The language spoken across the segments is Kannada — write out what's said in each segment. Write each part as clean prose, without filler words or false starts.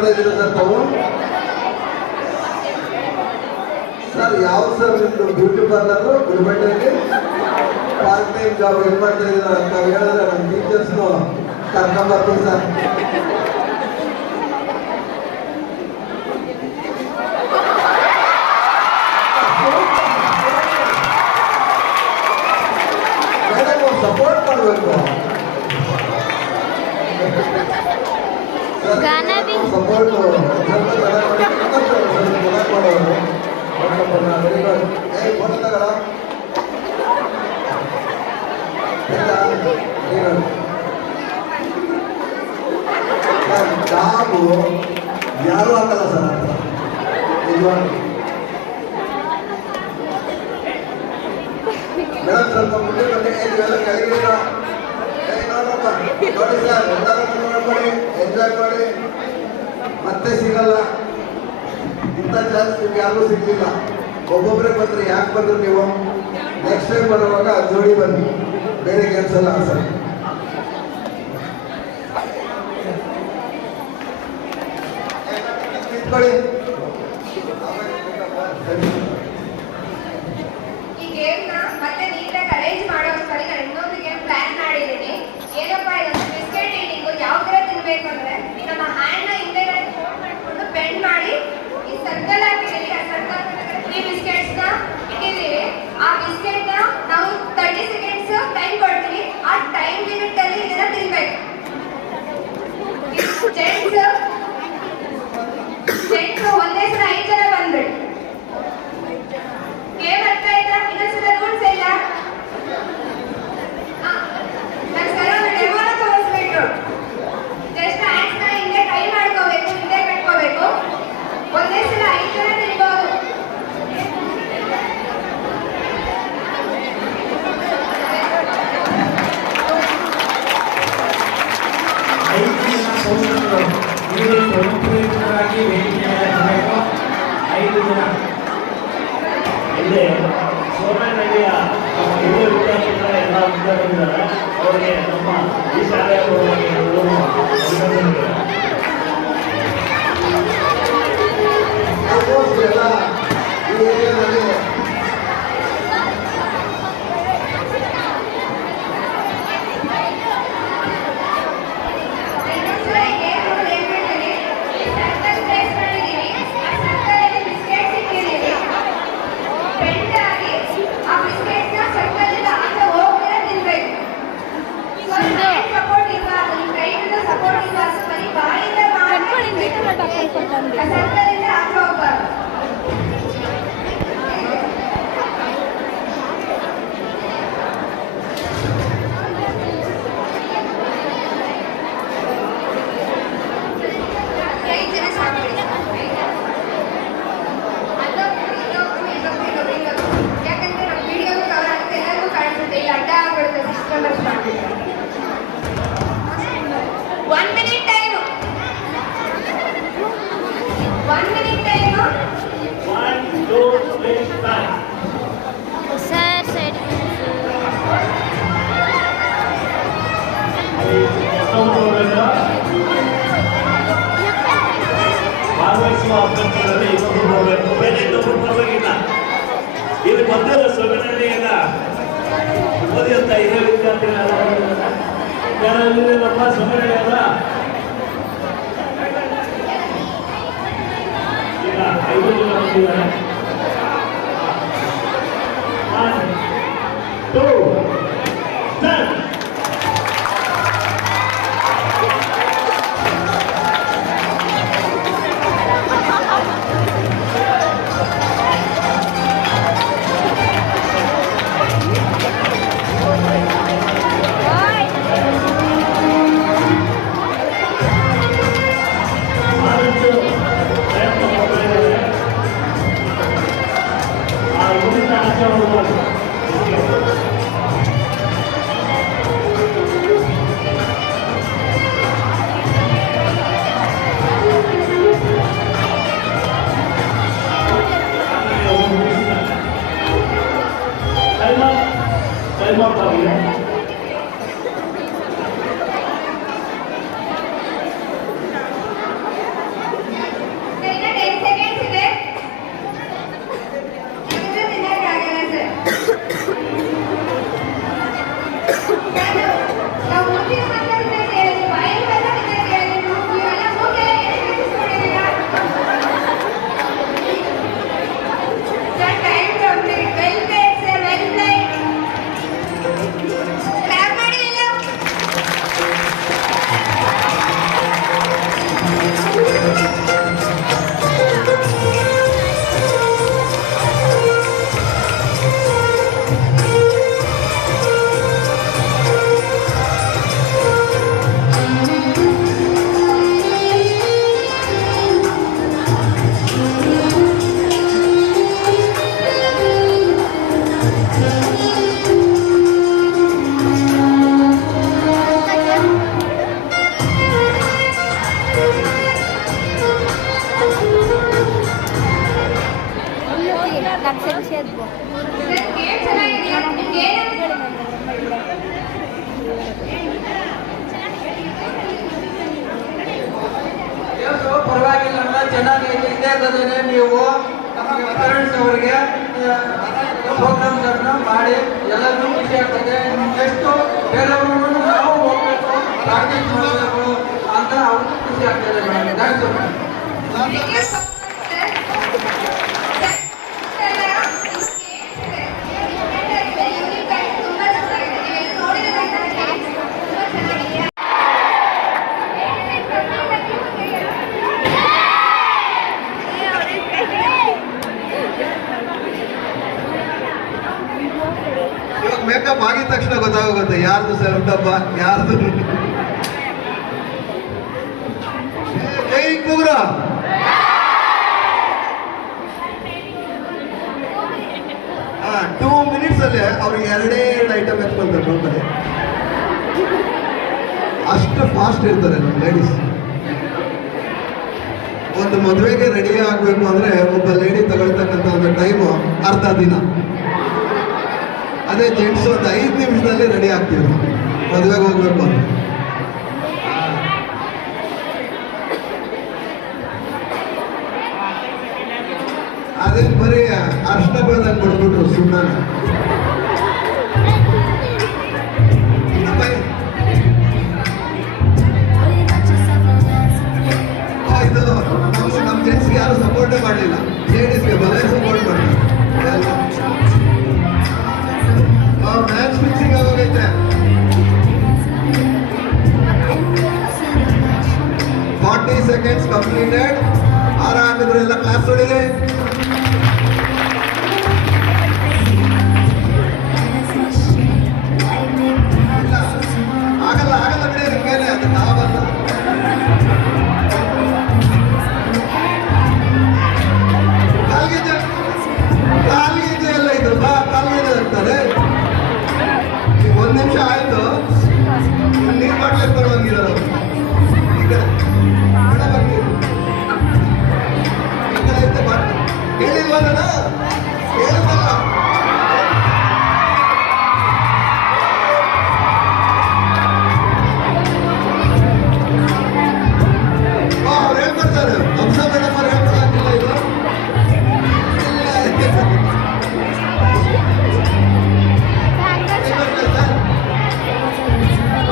ಮಾಡ್ತಾ ಇದ್ದೀರಾ ಸರ್ ತಾವು? ಸರ್ ಯಾವ ಸರ್ ನಿಮ್ದು ಬ್ಯೂಟಿ ಪಾರ್ಲರ್ ಗುಲ್ಬರ್ಗದಲ್ಲಿ ಪಾರ್ಟ್ ಟೈಮ್ ಜಾಬ್ ಏನ್ ಮಾಡ್ತಾ ಇದ್ದೀರಾ ಅಂತ ಹೇಳಿದ್ರೆ ನಮ್ಮ ಟೀಚರ್ಸ್ನು ಕರ್ಕೊಂಡ್ಬರ್ತೀವಿ ಸರ್. ಮೇಡಮ್ ಸಪೋರ್ಟ್ ಮಾಡಬೇಕು. ಸಪೋರ್ಟ್ ಮಾಡೋರು ಜಾಬು ಯಾರು ಆಗಲ್ಲ ಸರ್ ಅಂತ ನಿಜವಾಗಿ. ಮೇಡಮ್ ಸ್ವಲ್ಪ ಮುಂದೆ ಬನ್ನಿ. ಇವೆಲ್ಲ ಕೆಳಗಿಲ್ಲ ನೋಡಿ ಸರ್, ಎಲ್ಲರೂ ನೋಡ್ಕೊಳ್ಳಿ, ಎಂಜಾಯ್ ಮಾಡಿ. ಮತ್ತೆ ಸಿಗಲ್ಲ ಇಂಥ ಚಾನ್ಸ್ ನಿಮ್ಗೆ ಯಾರಿಗೂ ಸಿಗ್ಲಿಲ್ಲ. ಒಬ್ಬೊಬ್ಬರೇ ಬಂದ್ರಿ. ಯಾಕೆ ಬಂದ್ರು ನೀವು? ನೆಕ್ಸ್ಟ್ ಟೈಮ್ ಬರುವಾಗ ಜೋಡಿ ಬನ್ನಿ, ಬೇರೆ ಗೇಮ್ಸ್ ಎಲ್ಲ ಸರ್. ನಿಂತ್ಕೊಳ್ಳಿ. ಈ ಗೇಮ್ನ ಮತ್ತೆ ನೀಟಾಗಿ ಅರೇಂಜ್ ಮಾಡೋಸ್ಕರ ನಾನು ಇನ್ನೊಂದು ಗೇಮ್ ಪ್ಲಾನ್ ಮಾಡಿದ್ದೀನಿ. ಏನಪ್ಪಾ ಇದೊಂದು ಬಿಸ್ಕೆಟ್ ಈಟಿಂಗು. ಯಾವ ಥರ ತಿನ್ಬೇಕು ಅಂದ್ರೆ, ನಮ್ಮ ಹ್ಯಾಂಡ್ನ ಹಿಂದೆಗಡೆ ಫೋಲ್ಡ್ ಮಾಡಿಕೊಂಡು ಬೆಂಡ್ ಮಾಡಿ ಈ ಸರ್ಕಲ್ ಹಾಕಿದ್ದೀವಿ. ಆ ಸರ್ಕಲ್ 3 ಬಿಸ್ಕೆಟ್ಸ್ನ ಇಟ್ಟಿದ್ದೀವಿ. ಆ ಬಿಸ್ಕೆಟ್ನ ನಾವು 30 ಸೆಕೆಂಡ್ಸ್ ಟೈಮ್ ಕೊಡ್ತೀವಿ. ಆ ಟೈಮ್ ಲಿಮಿಟ್ ಅಲ್ಲಿ ಇದನ್ನ ತಿನ್ಬೇಕು. ಜೆಂಟ್ಸ್ ಒಂದೇ ಸಲ 5 ಜನ ಬಂದ್ಬಿಡಿ. ಗೇಮ್ ಅರ್ಥ ಆಯ್ತಾ? ಇನ್ನೊಂದ್ಸಲ ರೂಲ್ಸ್ ಇಲ್ಲ. ನಾನು ಸಲ ಡೆಮೋನ ತೋರಿಸ್ಬಿಟ್ರು. ಜಸ್ಟ್ ಹ್ಯಾಂಡ್ಸ್ನ ಹಿಂದೆ ಕೈ ಮಾಡ್ಕೋಬೇಕು, ಹಿಂದೆ ಕಟ್ಕೋಬೇಕು. ಒಂದೇ ಸಲ 5 ಜನ ತಿನ್ಬೋದು. ಸ್ವಯಂಪ್ರೇರಿತರಾಗಿ ವೇದಿಕೆಯಾಗಬೇಕು. 5 ಜನ ಇಲ್ಲೇ ಸೋಮನಹಳ್ಳಿಯ ನಮ್ಮ ಯುವ ವಿದ್ಯಾರ್ಥಿಗಳ ಎಲ್ಲ ವಿದ್ಯಾರ್ಥಿಗಳಿದ್ದಾರೆ. ಅವರಿಗೆ ನಮ್ಮ ಈ ಶಾಲೆಯ ಯಾಕಂದ್ರೆ ನಮ್ಮ ವಿಡಿಯೋ ಕವರ್ ಆಗುತ್ತೆ, ಎಲ್ಲರಿಗೂ ಕಾಣಿಸುತ್ತೆ. ಇಲ್ಲಿ ಅಡ್ಡ ಆಗ್ಬಿಡುತ್ತೆ system. 1 minute time. 1 minute time. 1 2 3 start. Sir side ಭಾಗವಹಿಸುವ ಅಭ್ಯರ್ಥಿಗಳಲ್ಲಿ ಇನ್ನೊಬ್ಬರು ಬರಬೇಕು. ಬೇರೆ ಇನ್ನೊಬ್ಬರು ಬರಬೇಕಿಲ್ಲ. ಇಲ್ಲಿ ಬಂದಿರೋ ಸೊಗನಹಳ್ಳಿಯಿಂದ ಓದಿ ಅಂತ ಹಿರಿಯ ವಿದ್ಯಾರ್ಥಿಗಳೆಲ್ಲ ಯಾರಿಲ್ಲಪ್ಪ ಸೊಗನಹಳ್ಳಿ ಅಲ್ಲ. ಈಗ 5 ಜನ ಬಂದಿದ್ದಾರೆ. 1 2 ಸ್ಟಾರ್ಟ್. ಮಾಡಿ ಎಲ್ಲರಿಗೂ ಖುಷಿ ಆಗ್ತದೆ. ಎಷ್ಟು ಬೇರೆಯವ್ರಿಗೂ ನಾವು ಹೋಗ್ಬೇಕು, ಪ್ರಾಕ್ಟೀಸ್ ಮಾಡಬೇಕು ಅಂತ ಅವ್ರಿಗೂ ಖುಷಿ ಆಗ್ತದೆ madam. Thanks madam. Thank you so much, sir. Unit ಆಗಿ ತುಂಬಾ ಚೆನ್ನಾಗಿದೆ. ನೀವೆಲ್ಲ ನೋಡಿದ್ರೆ ತುಂಬಾ ಚೆನ್ನಾಗಿದೆ. ಇವಾಗ ಮೇಕಪ್ ಆಗಿದ ತಕ್ಷಣ ಗೊತ್ತಾಗುತ್ತೆ ಯಾರ್ದು ಸೆಲ್ಟಪ್ಪ ಯಾರ್ದು. ಜೈ ಕೂಗ್ರ. 2 minutes ಅಲ್ಲಿ ಅವ್ರಿಗೆ ಎರಡೇ ಐಟಮ್ ಎತ್ಕೊಳ್ತಾರೆ ನೋಡ್ತಾರೆ. ಅಷ್ಟು ಫಾಸ್ಟ್ ಇರ್ತಾರೆ ನಮ್ಮ ಲೇಡೀಸ್. ಒಂದು ಮದುವೆಗೆ ರೆಡಿ ಆಗಬೇಕು ಅಂದ್ರೆ ಒಬ್ಬ ಲೇಡಿ ತಗೊಳ್ತಕ್ಕಂಥ ಒಂದು ಟೈಮು ಅರ್ಧ ದಿನ. ಅದೇ ಜೆಂಟ್ಸ್ ಒಂದು 5 ನಿಮಿಷದಲ್ಲಿ ರೆಡಿ ಆಗ್ತೀವಿ ಮದುವೆಗೆ ಹೋಗ್ಬೇಕು ಅಂತ. ಅದೇ ಬರೀ ಅರ್ಶನ ಬೆಳೆದಂಗೆ ಕೊಟ್ಬಿಟ್ರು ಸುಮ್ಮನೆ. ಇದು ನಮ್ಮ ಜೆಂಟ್ಸ್ಗೆ ಯಾರು ಸಪೋರ್ಟೇ ಮಾಡಲಿಲ್ಲ, ಲೇಡೀಸ್ಗೆ ಬಲೆ ಸಪೋರ್ಟ್ ಮಾಡಿದ್ರು. ಮ್ಯಾಚ್ ಫಿಕ್ಸಿಂಗ್ ಆಗೋಗೈತೆ. 40 seconds ಕಂಪ್ಲೀಟೆಡ್. ಆರಾಮಿದ್ರೆ ಎಲ್ಲ ಕ್ಲಾಸ್ ಹೊಡಿದೆ. ಆಗಲ್ಲ ಆಗಲ್ಲ ಬಿಡಿ, ನಿಮ್ಗೇನೆ ಅದು ನಾವಲ್ಲ. ಕಾಲ್ಗೆಜೆ ಎಲ್ಲ ಇದು ಬಾ ಕಾಲ್ಗೆಜೆ ಅಂತಾರೆ. 1 ನಿಮಿಷ ಆಯ್ತು, ನೀರು ಬಾಟ್ಲಿ ತಗೊಳಂಗಿಲ್ಲ. ಈ ಕಡೆ ಬರ್ತೀವಿ, ಈ ಕಡೆ ಐತೆ ಬಾಟ್ಲಿ. ಹೇಳಿಲ್ವಲ್ಲ ಹೇಳಿಲ್ವಲ್ಲ. ಅವ್ರು ಹೇಳ್ಕೊಡ್ತಾರೆ, ಹಂಸ ಮೇಡಮ್ ಅವ್ರು ಹೇಳ್ಕೊಡಂಗಿಲ್ಲ ಇದು.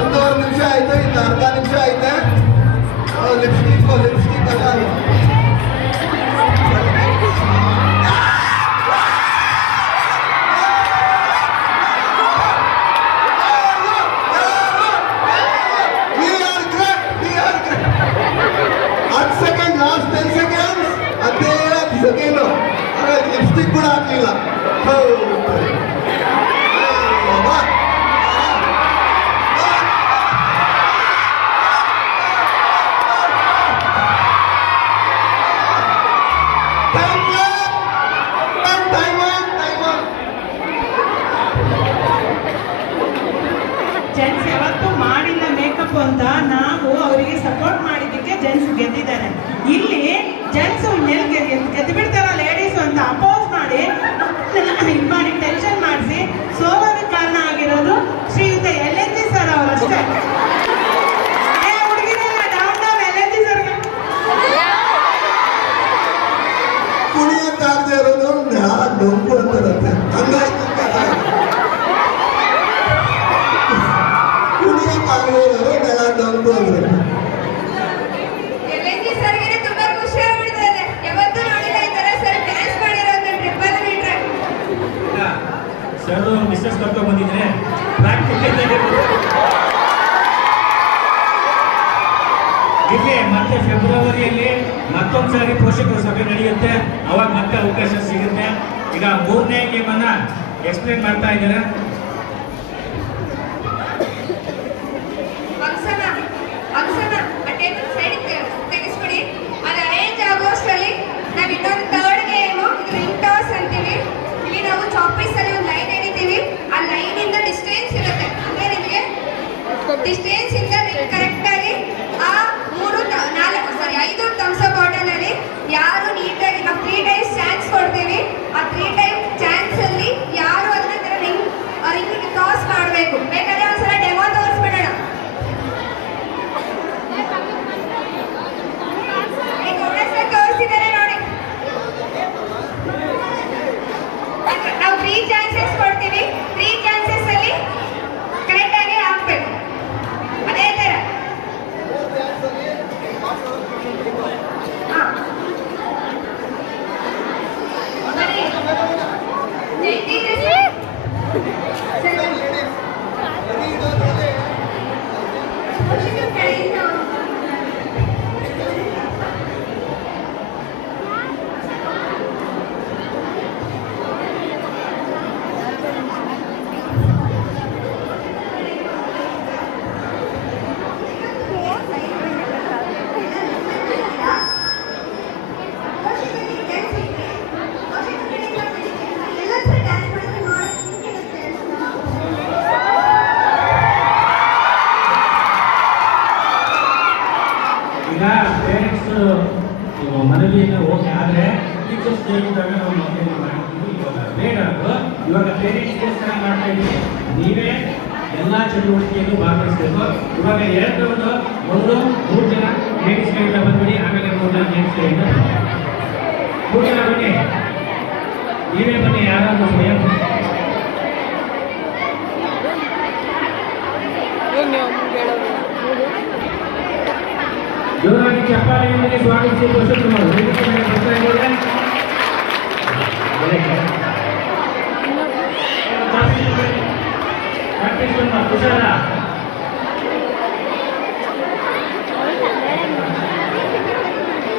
ಒಂದೂವರೆ ನಿಮಿಷ ಆಯ್ತು, ಇನ್ನು ಅರ್ಧ ನಿಮಿಷ ಐತೆ. ಲಿಪ್ಸ್ಟಿಕ್ ಅಲ್ಲ. ಸೆಕೆಂಡು ಲಿಪ್ಸ್ಟಿಕ್ ಕೂಡ ಹಾಕ್ಲಿಲ್ಲ. ಜೆಂಟ್ಸ್ ಯಾವತ್ತೂ ಮಾಡಿಲ್ಲ ಮೇಕಪ್ ಅಂತ ನಾವು ಅವರಿಗೆ ಸಪೋರ್ಟ್ ಮಾಡಿದ್ದಕ್ಕೆ ಜೆಂಟ್ಸ್ ಗೆದ್ದಿದ್ದಾರೆ. ಇಲ್ಲಿ ಜೆಂಟ್ಸ್ ಗೆದ್ದು ಬಿಡ್ತಾರ ಲೇಡೀಸ್ ಅಂತ ಅಪೋಸ್ ಮಾಡಿ ಇದು ಮಾಡಿ ಟೆನ್ಷನ್ ಮಾಡಿಸಿ ಸೋಲೋದಕ್ಕೆ ಕಾರಣ ಆಗಿರೋದು ಶ್ರೀಯುತ LNG ಸರ್ ಅವರಷ್ಟೇ. ಹುಡುಗಿರಲ್ಲ ಡೌನ್ ಡೌನ್ LNG ಸರ್ಗೆ ಕುಣಿಯಕ್ಕಾಗದೆ ಇರೋದು ಡೊಂಕು ಅಂತಾರಂತೆ. ಕುಣಿಯಕ್ಕಾಗದೆ ಇರೋದು ನೆಲ ಡೊಂಕು ಅಂದ್ರೆ. LNG ಸರ್ಗೆ ತುಂಬಾ ಖುಷಿ ಆಗ್ಬಿಡ್ತದೆ. ಯಾವತ್ತೂ ನೋಡಿಲ್ಲ ಈ ತರ ಸರ್ ಡ್ಯಾನ್ಸ್ ಮಾಡಿರೋದು ಟ್ರಿಪ್ಪಲ್ ಮೀಟ್ರ್. ಸರ್ ಮಿಸ್ಟರ್ಸ್ ಕರ್ಕೊಂಡು ಬಂದಿದ್ರೆ ಹೀಗೆ ಮತ್ತೆ ಫೆಬ್ರವರಿಯಲ್ಲಿ ಮತ್ತೊಂದು ಸಾರಿ ಪೋಷಕರ ಸಭೆ ನಡೆಯುತ್ತೆ. ಅವಾಗ ಮತ್ತೆ ಅವಕಾಶ ಸಿಗುತ್ತೆ. ಈಗ 3ನೇ ಗೇಮನ್ನ ಎಕ್ಸ್ಪ್ಲೇನ್ ಮಾಡ್ತಾ ಇದ್ದಾರೆ. ಅಕ್ಷನ ಟೇಬಲ್ ಸೈಡ್ ತೆಗೆಸ್ಬಿಡಿ. ಅದು ಅರೇಂಜ್ ಆಗೋಷ್ಟರಲ್ಲಿ ನಾವು ಇನ್ನೊಂದು ಥರ್ಡ್ ಗೇಮು ರಿಂಗ್ ಟಾಸ್ ಅಂತೀವಿ. ಇಲ್ಲಿ ನಾವು ಚಾಪೀಸ್ ಅಲ್ಲಿ ಒಂದು ಲೈನ್ ಎಣಿತೀವಿ. ಆ ಲೈನ್ ಇಂದ ಡಿಸ್ಟೆನ್ಸ್ ಇರುತ್ತೆ. ಅಂದ್ರೆ ನಿಮಗೆ ಡಿಸ್ಟೆನ್ಸ್ ಇಂದ ಕರೆಕ್ಟ್ ಆಗಿ ಆ 5 ಥಮ್ಸ್ ಅಪ್ ಬಾಟಲ್ ಅಲ್ಲಿ ಯಾರು ನೀಟಾಗಿ ನಾವು 3 ಟೈಮ್ಸ್ ಚಾನ್ಸ್ ಕೊಡ್ತೀವಿ. ಆ 3 ಟೈಮ್ ಚಾನ್ಸ್ ಅಲ್ಲಿ ಯಾರು ಅದನ್ನ ರಿಂಗ್ ನಿಮಗೋಸ್ಕರ ಮಾಡ್ತಾ ಇದ್ದೀವಿ. ನೀವೇ ಎಲ್ಲ ಚಟುವಟಿಕೆಯಲ್ಲೂ ಭಾಗವಹಿಸಬೇಕು. ಇವಾಗ 2 ರೌಂಡ್, ಒಂದು 3 ಜನ ಲೇಡೀಸ್ ಕೈಯಿಂದ ಬಂದ್ಬಿಡಿ, ಆಮೇಲೆ 3 ಜನ ಜೆಂಟ್ಸ್ ಕೈಯಿಂದ 3 ಜನ ಬನ್ನಿ. ನೀವೇ ಬನ್ನಿ, ಯಾರಾದ್ರೂ ಸ್ವಯಂ ಜೋರಾಗಿ ಚಪ್ಪಾಳೆಯೊಂದಿಗೆ ಸ್ವಾಗತಿಸಿ ಪುರುಷೋತ್ತಮ ವೇದಿಕೆ ಮೇಲೆ ಬರ್ತಾ ಇದ್ದಾರೆ. ಹುಷಾರ.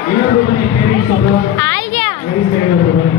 ಇನ್ನೊಬ್ರು ಬನ್ನಿ, ಪೇರೆಂಟ್ಸ್ ಒಬ್ರು, ಲೇಡೀಸ್ ಕೈಯಲ್ಲಿ ಒಬ್ರು ಬನ್ನಿ.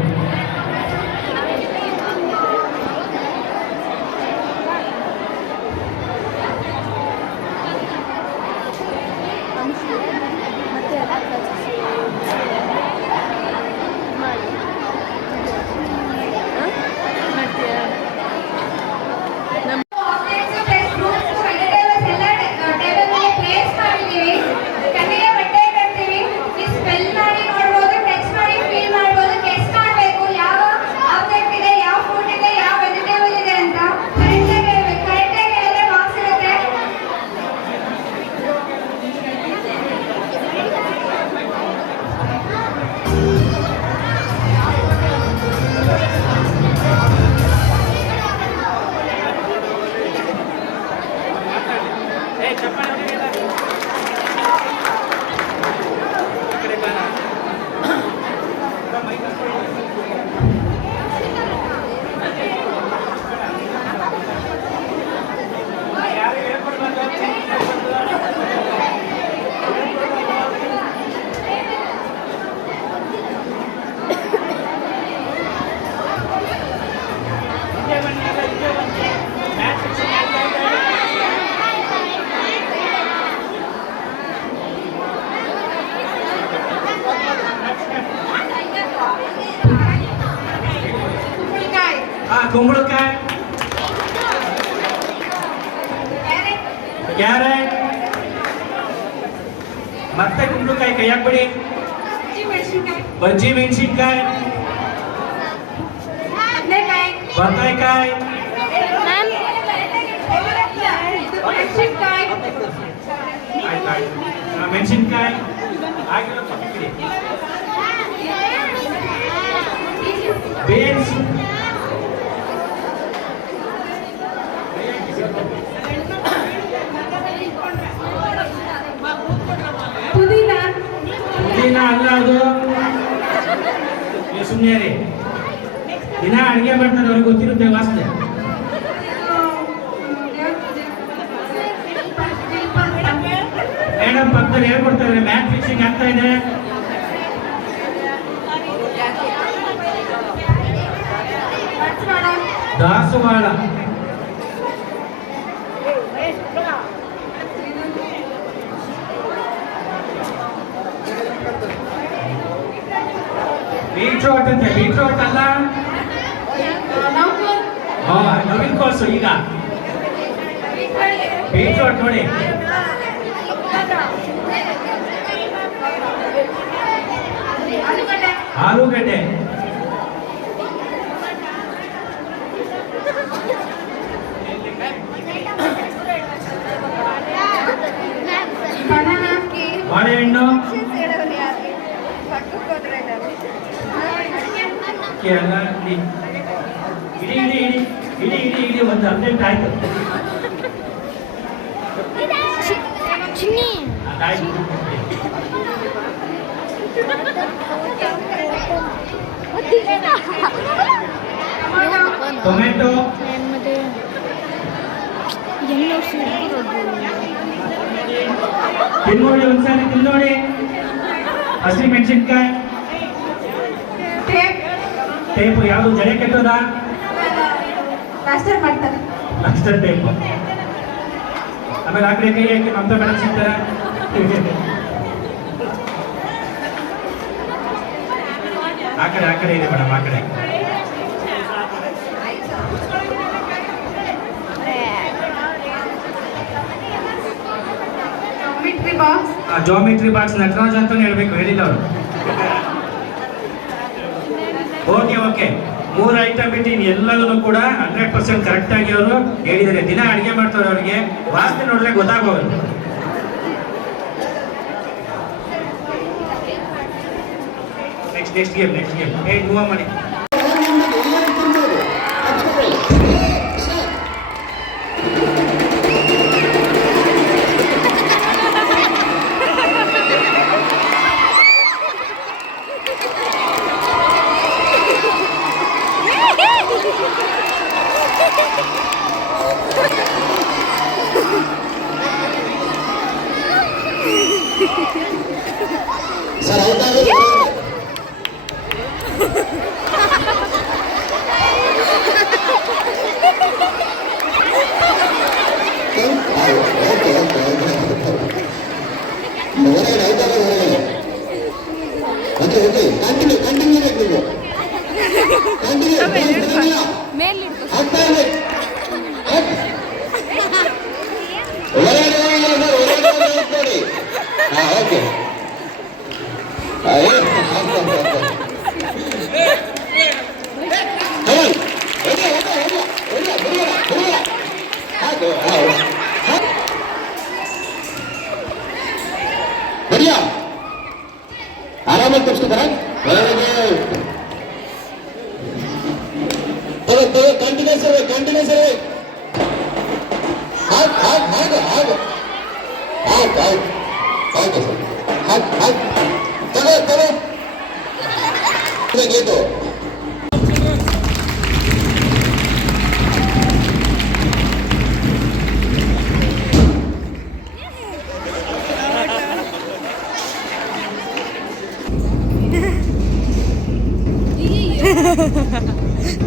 ಕುಂಬಳಕಾಯಿ, ಕ್ಯಾರೆಟ್, ಮತ್ತೆ ಕುಂಬಳಕಾಯಿ ಕೈಯಾಗ ಬಿಡಿ. ಬಜ್ಜಿ ಮೆಣಸಿನ್ಕಾಯಿ, ಬದನೆಕಾಯಿ, ಮೆಣಸಿನ್ಕಾಯಿ ಆಗಿರೋ ಬೀನ್ಸ್, ಪುದೀನ ಅಲ್ಲ ಅದು. ಸುಮ್ಮನೆ ರೀ, ದಿನ ಅಡುಗೆ ಮಾಡ್ತಾರೆ, ಅವ್ರಿಗೆ ಗೊತ್ತಿರುತ್ತೆ ವಾಸನೆ. ಮೇಡಮ್ ಪಕ್ಕದಲ್ಲಿ ಹೇಳ್ಕೊಡ್ತಾರೆ, ಮ್ಯಾಟ್ ಫಿಕ್ಸಿಂಗ್ ಆಗ್ತಾ ಇದೆ. ದಾಸವಾಳ, ಬೀಟ್ರೋಟ್ ಅಂತೆ. ಬೀಟ್ರೋಟ್ ಅಲ್ಲ, ನವೀನ್ ಕೋರ್ಸು. ಈಗ ಬೀಟ್ರೋಟ್ ನೋಡಿ, ಆಲೂಗಡ್ಡೆ, ಬಾಳೆಹಣ್ಣು, ಇಡೀ ಇಡೀ ಇಡೀ ಇಡೀ ಇಡೀ ಒಂದು ಅಪ್ಡೇಟ್ ಆಯ್ತು. ಟೊಮೆಟೊ, ತಿನ್ನೋಡಿ, ಒಂದ್ಸಾರಿ ತಿನ್ನೋಡಿ. ಹಸಿ ಮೆಣಸಿನ್ಕಾಯಿ, ಟೇಪು ಯಾವುದು ಜಡೆ ಕೆಟ್ಟೋದ? Plaster tape. ಆಮೇಲೆ ಆ ಕಡೆ ಕೈ ಹಾಕಿ ಮಮತಾ ಮೇಡಮ್ ಸಿಗ್ತಾರೆ. ಆ ಕಡೆ ಇದೆ ಮೇಡಮ್, ಆ ಕಡೆ. ಜಾಮಿಟ್ರಿ ಬಾಕ್ಸ್ ನಟರಾಜ್ ಅಂತಾನೆ ಹೇಳ್ಬೇಕು, ಹೇಳಿಲ್ಲ ಅವರು. Okay okay. 3 ಐಟಮ್ ಬಿಟ್ಟು ಇನ್ನು ಎಲ್ಲದನ್ನು ಕೂಡ 100% ಕರೆಕ್ಟ್ ಆಗಿ ಅವರು ಹೇಳಿದ್ದಾರೆ. ದಿನ ಅಡಿಗೆ ಮಾಡ್ತಾರೆ, ಅವರಿಗೆ ವಾಸನೆ ನೋಡಿದ್ರೆ ಗೊತ್ತಾಗೋದು. ನೆಕ್ಸ್ಟ್ ಗೇಮ್ ಮೂವ್ ಮಾಡಿ. ಸರ್ बढ़िया आराम तोर्स्ಕೊತಾರೆ तो कंटिन्यूस चलो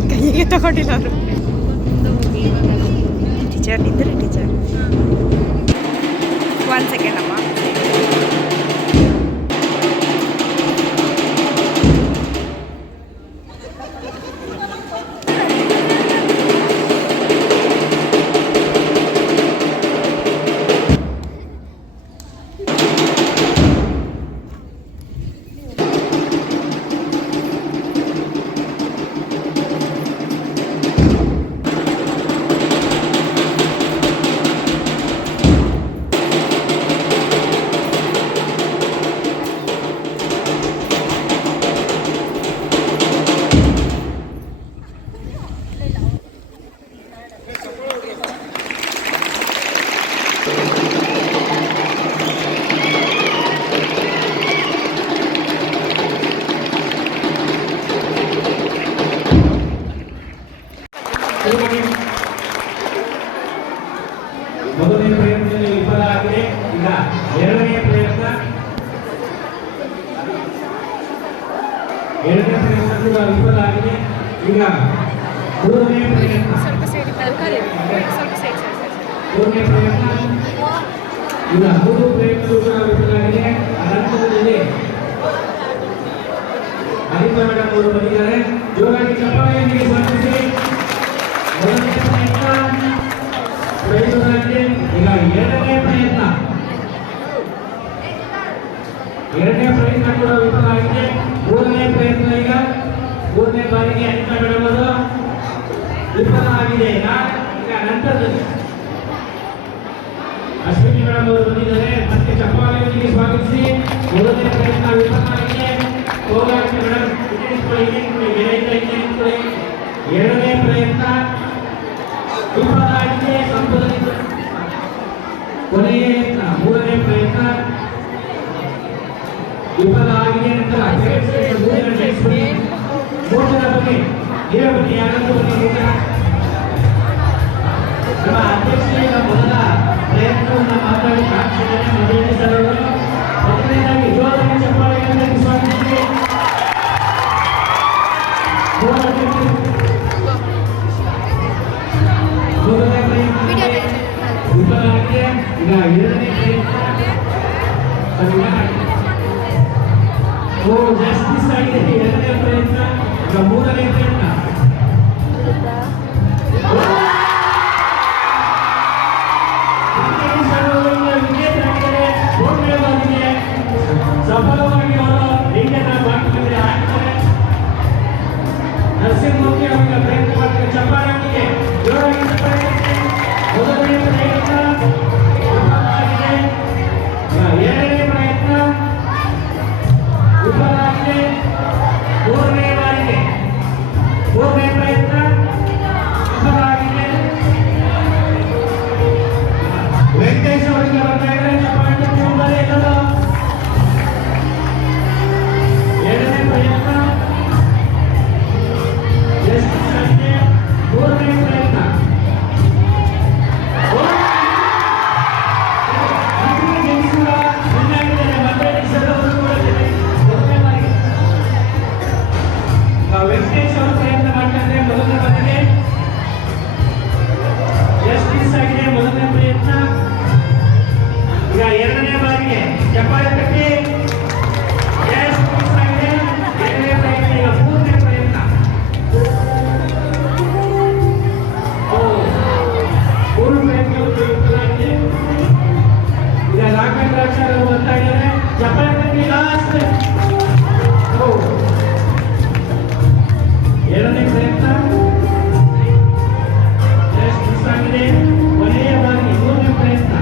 ಕೈಗೆ ತಗೊಂಡಿಲ್ಲ ಅವರು. ಟೀಚರ್ ನಿಂತ್ರೆ ಟೀಚರ್ 1 ಸೆಕೆಂಡ್ ಅಮ್ಮ. ಮೊದಲನೇ ಪ್ರಯತ್ನದಲ್ಲಿ ವಿಫಲ ಆಗಿದೆ. ಈಗ ಎರಡನೇ ಪ್ರಯತ್ನ ಕೂಡ ವಿಫಲ ಆಗಿದೆ. ಈಗ ಮೂರನೇ ಪ್ರಯತ್ನ ಈಗ 3 ಪ್ರಯತ್ನಗಳು ಕೂಡ ವಿಫಲ ಆಗಿದೆ. ಅನಂತರದಲ್ಲಿ ಹರಿತ ಮೇಡಮ್ ಅವರು ಬಂದಿದ್ದಾರೆ. ಜೋರಾಗಿ ಚಪ್ಪಾಳೆಯೊಂದಿಗೆ ಸ್ವಾಗತಿಸಿ. ಮೊದಲನೇ ಪ್ರಯತ್ನ ಪ್ರಯತ್ನವಾಗಿದೆ. ಈಗ ಎರಡನೇ ಪ್ರಯತ್ನ ಕೂಡ ವಿಫಲ ಆಗಿದೆ. ಮೂರನೇ ಪ್ರಯತ್ನ ಈಗ 3ನೇ ಬಾರಿಗೆ ಹರಿತ ಮೇಡಮ್ ಅವರು ವಿಫಲ ಆಗಿದೆ. ಈಗ ನಂತರದಲ್ಲಿ ಅಶ್ವಿನಿ ಮೇಡಮ್ ಅವರು ಬಂದಿದ್ದಾರೆ. ಮತ್ತೆ ಚಪ್ಪಾಳೆಯೊಂದಿಗೆ ಸ್ವಾಗತಿಸಿ. ಮೊದಲನೇ ಪ್ರಯತ್ನ ವಿಫಲ ಆಗಿದೆ. ಹೋಗಾಡಿ ಮೇಡಮ್ ಎರಡನೇ ಪ್ರಯತ್ನ ವಿಫಲ ಆಗಿದೆ. ಕೊನೆಯ ಮೂರನೇ ಪ್ರಯತ್ನ ವಿಫಲ ಆಗಿದೆ. ನಂತರ ಮೂರು ಜನ ಬನ್ನಿ, ನೀವೇ ಬನ್ನಿ, ಯಾರಾದ್ರೂ ಬನ್ನಿ. ನಮ್ಮ ಅಧ್ಯಕ್ಷರಿಂದ ಮೊದಲ ಪ್ರಯತ್ನವನ್ನು ಮಾತಾಡಿ ಕಾಣಿಸಿದ್ದಾರೆ. ಮೊದಲನೇದಾಗಿ ಜೋರಾಗಿ ಚಪ್ಪಾಳೆಯನ್ನು ಸ್ವಾಗತಿಸಿ. ಮೊದಲನೇ ಪ್ರಯತ್ನ ವಿಫಲ ಆಗಿದೆ. ಈಗ ಎರಡನೇ ಪ್ರಯತ್ನ ಜಾಸ್ತಿ ಆಗಿದೆ. ಎರಡನೇ ಪ್ರಯತ್ನ ಈಗ ಮೂರನೇ ಪ್ರಯತ್ನ ಸಫಲವಾಗಿ ಅವರು ಲಿಂಗನ ಬಾಗಿಲಿಗೆ ಹಾಕಿದ್ದಾರೆ. ನರಸಿಂಹ ಸರ್ ಅವರು ಬರ್ತಾ ಇದ್ದಾರೆ. ಚಪ್ಪಾಳೆ ತಟ್ಟಿ ಲಾಸ್ಟ್. ಎರಡನೇ ಪ್ರಯತ್ನ ಜಸ್ಟ್ ಮಿಸ್ ಆಗಿದೆ. ಕೊನೆಯ ಬಾರಿ ಮೂರನೇ ಪ್ರಯತ್ನ.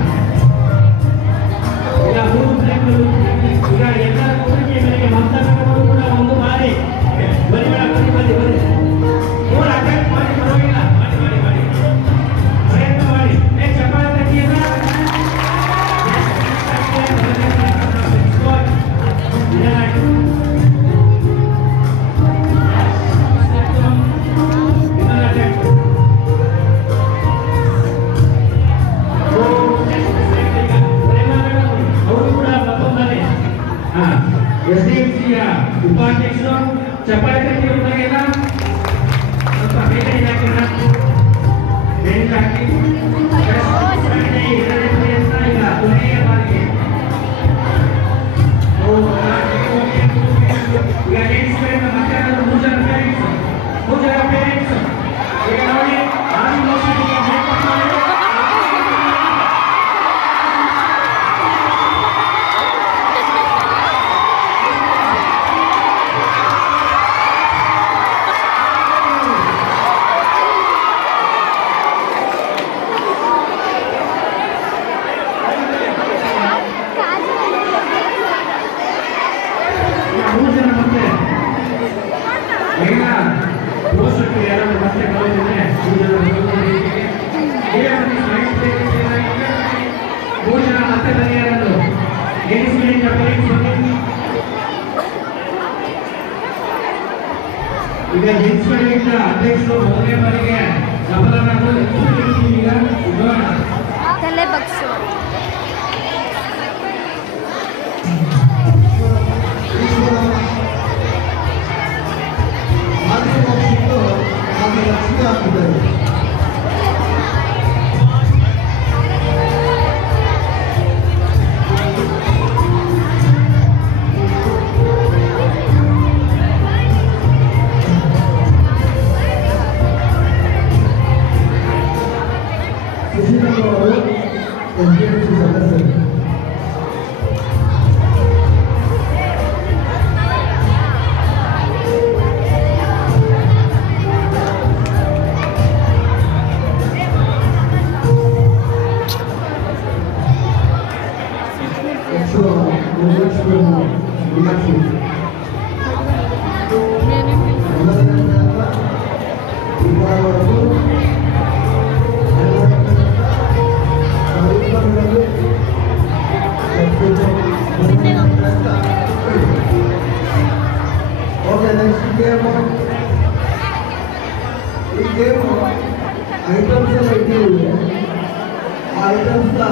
ಈಗ ಮೂರು ಪ್ರಯತ್ನಗಳು. ಈಗ ಎಲ್ಲ ಕೋರಿಕೆ ಮೇರೆಗೆ ಮತದಾರರು ಕೂಡ ಒಂದು ಬಾರಿ ಬರಿ ಮೂರು ಅಟೆಂಪ್ಟ್ ಮಾಡಿ, ಪರವಾಗಿಲ್ಲ, ಮಾಡಿ ಪ್ರಯತ್ನ ಮಾಡಿ. ಚಪ್ಪಾಳೆ ತಟ್ಟಿಯನ್ನ ಎಸ್ಡಿಎಂಸಿಯ ಉಪಾಧ್ಯಕ್ಷರು ಚಪ್ಪಾಳೆ ತಟ್ಟಿ ಉಪಯೋಗ ಸ್ವಲ್ಪ ಬೇರೆ ಇಲಾಖೆನ ಬೇರೆ ಹಾಕಿ ಎರಡನೇ ಪ್ರಯತ್ನ. ಈಗ ಕೊನೆಯ ಬಾರಿಗೆ ಈಗ ಲೇಡೀಸ್ ಮತ್ತೆ ಮೂರು ಜನ ಪೇರೆಂಟ್ಸ್ ಈಗ ನೋಡಿ ಆಲ್ಮೋಸ್ಟ್ ಮೇಕಪ್ ಮಾಡಿ ಮೂರು ಜನ ಮತ್ತೆ ಈಗ ಪೋಷಕರು ಯಾರಾದ್ರೂ ಮತ್ತೆ ಕಳಿಸಿದ್ರೆ ಮೂರು ಜನ ಮತ್ತೆ ಬರೆಯಾರದು ಲೇಡೀಸ್ ಈಗ ಜೆಂಟ್ಸ್ ಗಳಿಂದ ಅಧ್ಯಕ್ಷರು ಮೊದಲನೇ ಬಾರಿಗೆ ಸಫಲರಾಗಲು ಈಗ ನೋಡೋಣ. ತಲೆ ಬಗ್ಸು. ಲಕ್ಷ್ಮಿ ಹಾಕಿದ್ದಾರೆ. ಸುಶೀಲಮ್ಮ ಅವರು ಎಸ್ಡಿಎಂಸಿ ಸದಸ್ಯರು. Okay, next game. ಈ ಗೇಮ್ ಐಟಮ್ಸ್ ಎಲ್ಲ ಇಟ್ಟಿದ್ದೀವಿ. ಆ ಐಟಮ್ಸ್ನ